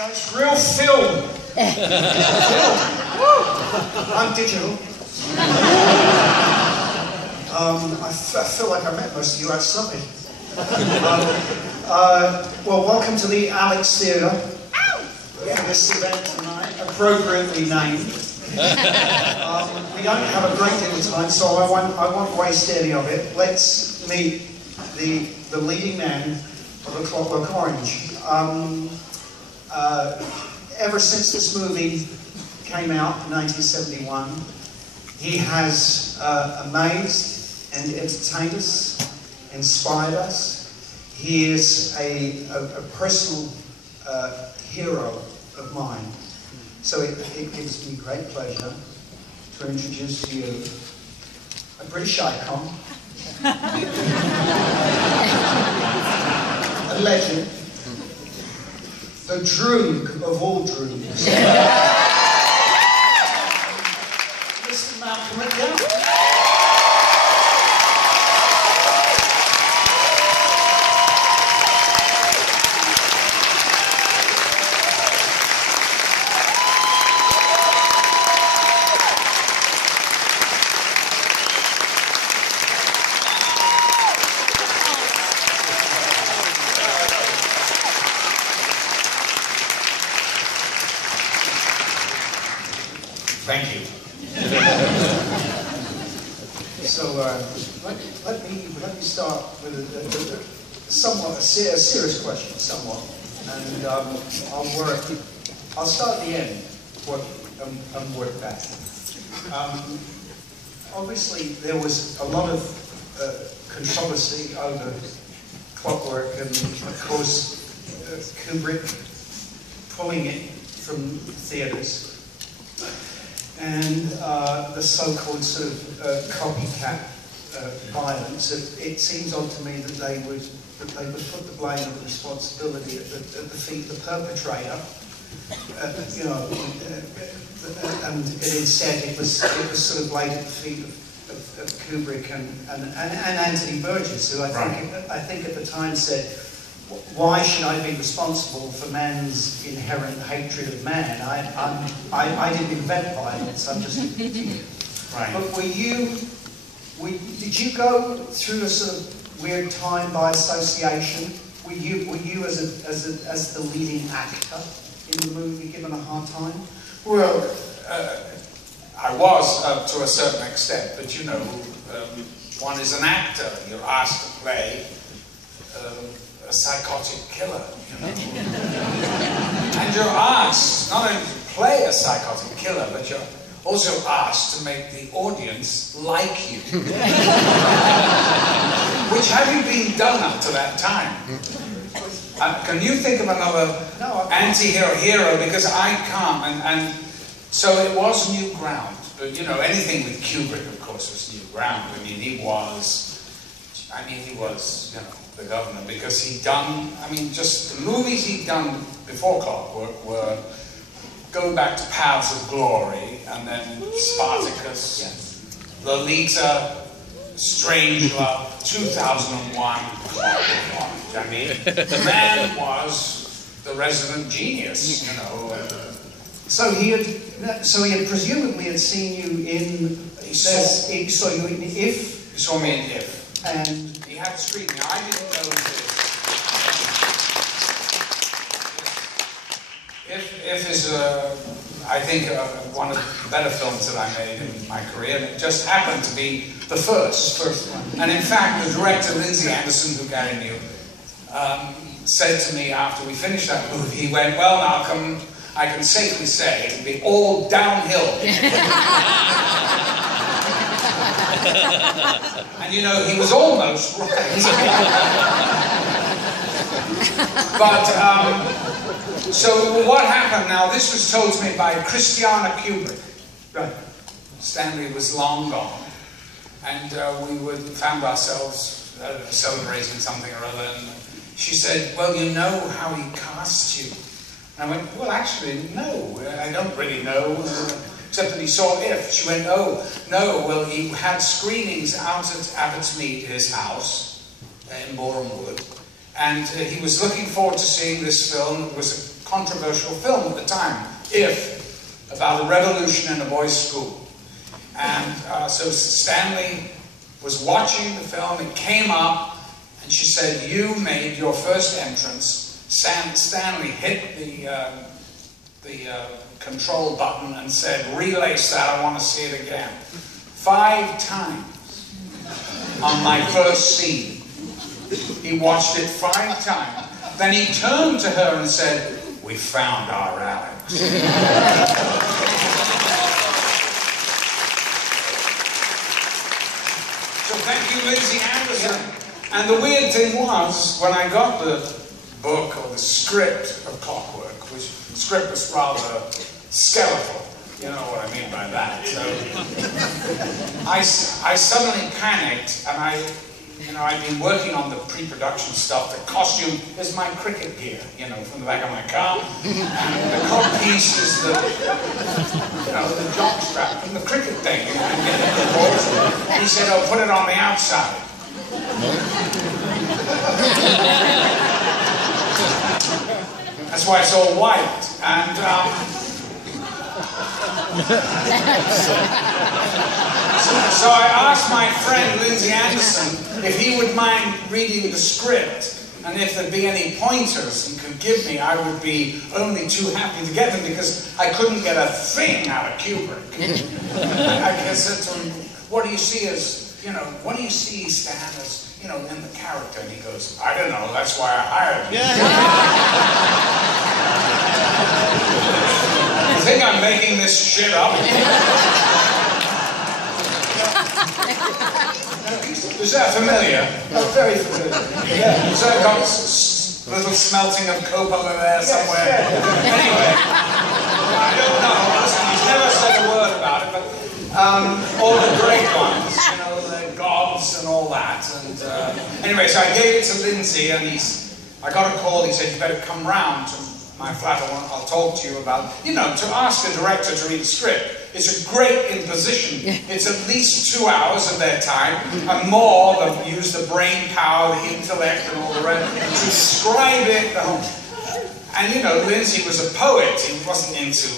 So it's real film. I'm digital. I feel like I met most of you outside. Well, welcome to the Alex Theatre for this event tonight, appropriately named. We don't have a great deal of time, so I won't waste any of it. Let's meet the leading man of A Clockwork Orange. Ever since this movie came out in 1971, he has amazed and entertained us, inspired us. He is a personal hero of mine. So it gives me great pleasure to introduce to you a British icon, a legend, the droog of all droogs, Mr. Malcolm Mcdowell. Thank you. So let me start with a somewhat serious question, somewhat, and I'll start at the end, and work back. Obviously, there was a lot of controversy over Clockwork, and of course Kubrick pulling it from theatres. And the so-called sort of copycat violence. It seems odd to me that they would put the blame of the responsibility at the feet of the perpetrator. You know, and instead it was sort of laid at the feet of Kubrick and Anthony Burgess, who I think at the time said, "Why should I be responsible for man's inherent hatred of man? I didn't invent violence. I'm just." Right. But did you go through a sort of weird time by association? Were you as the leading actor in the movie given a hard time? Well, I was to a certain extent, but you know, one is an actor. You're asked to play a psychotic killer, you know. And you're asked not only to play a psychotic killer, but you're also asked to make the audience like you. Which haven't been done up to that time. Can you think of another anti-hero? Because I can't, and so it was new ground. But you know, anything with Kubrick, of course, was new ground. I mean, he was, you know, the governor, because he'd done, just the movies he'd done before Clockwork were going back to Paths of Glory, and then Spartacus, Lolita, Strange Love, 2001, Clockwork Orange. The man was the resident genius, you know. So he had presumably seen you in. He saw you in If. He saw me in If. And he had screening. I didn't know this. If is, I think, one of the better films that I made in my career, and it just happened to be the first one. And in fact, the director, Lindsay Anderson, who Gary knew, said to me after we finished that movie, he went, "Well, Malcolm, I can safely say it'll be all downhill." And you know, he was almost right. But, so what happened now, this was told to me by Christiana Kubrick. right. Stanley was long gone. And we found ourselves celebrating something or other, and she said, "Well, you know how he cast you." And I went, "Well, actually, no, I don't really know, except that he saw If." She went, "Oh, no, well, he had screenings out at Abbott's Mead, his house, in Boreham Wood, and he was looking forward to seeing this film. It was a controversial film at the time, If, about a revolution in a boys' school. And so Stanley was watching the film, it came up, and she said, you made your first entrance. Stanley hit the control button and said, relace that, I want to see it again. 5 times on my first scene. He watched it 5 times. Then he turned to her and said, we found our Alex. So thank you, Lindsay Anderson. And the weird thing was, when I got the book or the script of Clockwork, which the script was rather skeletal, you know what I mean by that. So I suddenly panicked, and I'd been working on the pre-production stuff. The costume is my cricket gear, you know, from the back of my car. And the coat piece is the jock strap from the cricket thing. You know, and he said, oh, put it on the outside. That's why it's all white. And so I asked my friend Lindsay Anderson if he would mind reading the script, and if there'd be any pointers he could give me, I would be only too happy to get them, because I couldn't get a thing out of Kubrick. I said to him, what do you see as, you know, what do you see, Stan, as, you know, in the character? And he goes, I don't know, that's why I hired you. You think I'm making this shit up? Is that familiar? Oh, very familiar. Yeah. So I've got a little smelting of coppola there somewhere. Yes, yeah. Anyway, I don't know. Listen, he's never said a word about it, but all the great ones, you know, the gods and all that. And anyway, so I gave it to Lindsay, and I got a call. He said, you better come round to my flat. I'll talk to you about, you know, to ask a director to read a script. It's a great imposition. It's at least 2 hours of their time, and more. They'll use the brain power, the intellect, and all the rest to describe it. And you know, Lindsay was a poet. He wasn't into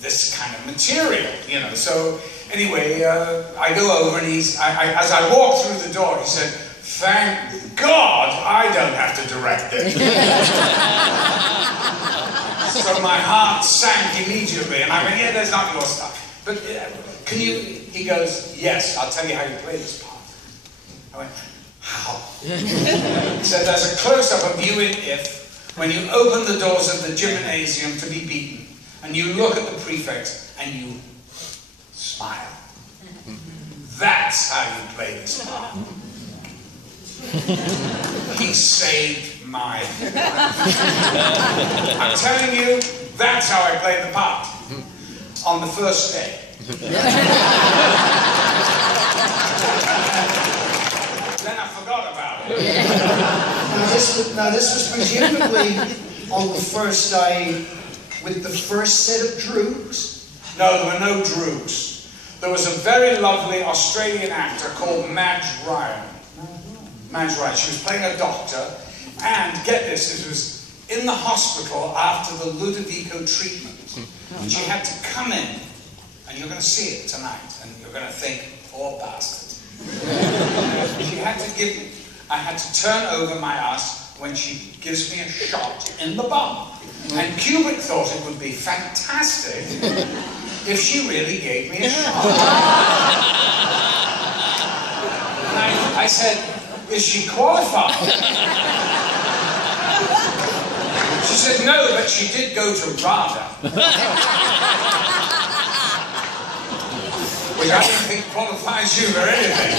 this kind of material, you know. So anyway, I go over, and as I walk through the door, he said, "Thank God I don't have to direct it." So my heart sank immediately, and I went, "Yeah, there's not your stuff. But can you," he goes, "Yes, I'll tell you how you play this part." I went, "How?" He said, "There's a close-up of you in If, when you open the doors of the gymnasium to be beaten, and you look at the prefect, and you smile. That's how you play this part." He saved my life. I'm telling you, that's how I played the part. On the first day. Then I forgot about it. Now this was presumably on the first day with the first set of droogs? No, there were no droogs. There was a very lovely Australian actor called Madge Ryan. Madge Ryan. She was playing a doctor, and get this, it was in the hospital after the Ludovico treatment. And she had to come in, and you're going to see it tonight, and you're going to think, poor bastard. She had to I had to turn over my ass when she gives me a shot in the bum. And Kubrick thought it would be fantastic if she really gave me a shot. And I said, "Is she qualified?" She said, "No, but she did go to RADA." Which I don't think qualifies you for anything.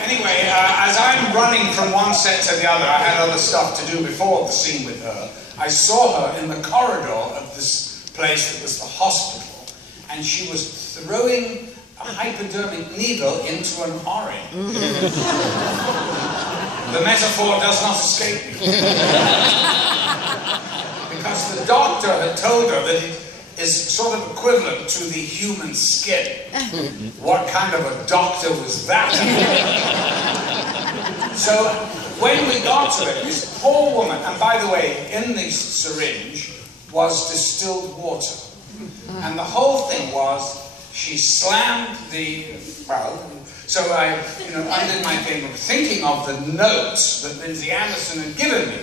Anyway, as I'm running from one set to the other, I had other stuff to do before the scene with her. I saw her in the corridor of this place that was the hospital, and she was throwing a hypodermic needle into an orange. The metaphor does not escape me. Because the doctor had told her that it is sort of equivalent to the human skin. What kind of a doctor was that? So when we got to it, this poor woman, and by the way, in the syringe was distilled water. And the whole thing was, she slammed the, well, so I, undid my thing, thinking of the notes that Lindsay Anderson had given me.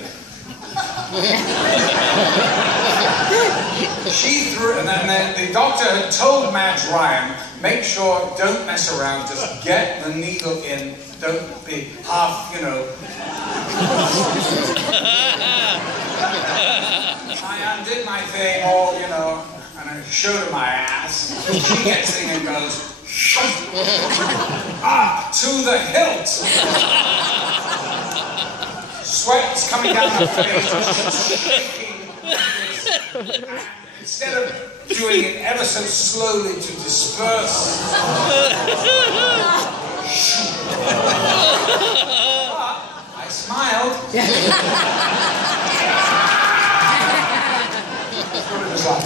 She threw, and then the doctor had told Madge Ryan, make sure, don't mess around, just get the needle in, don't be half, I undid my thing, all, and I showed her my ass. She gets in and goes, up to the hilt. Sweat's coming down her face, shaking. Instead of doing it ever so slowly to disperse, I smiled. That's what it was like.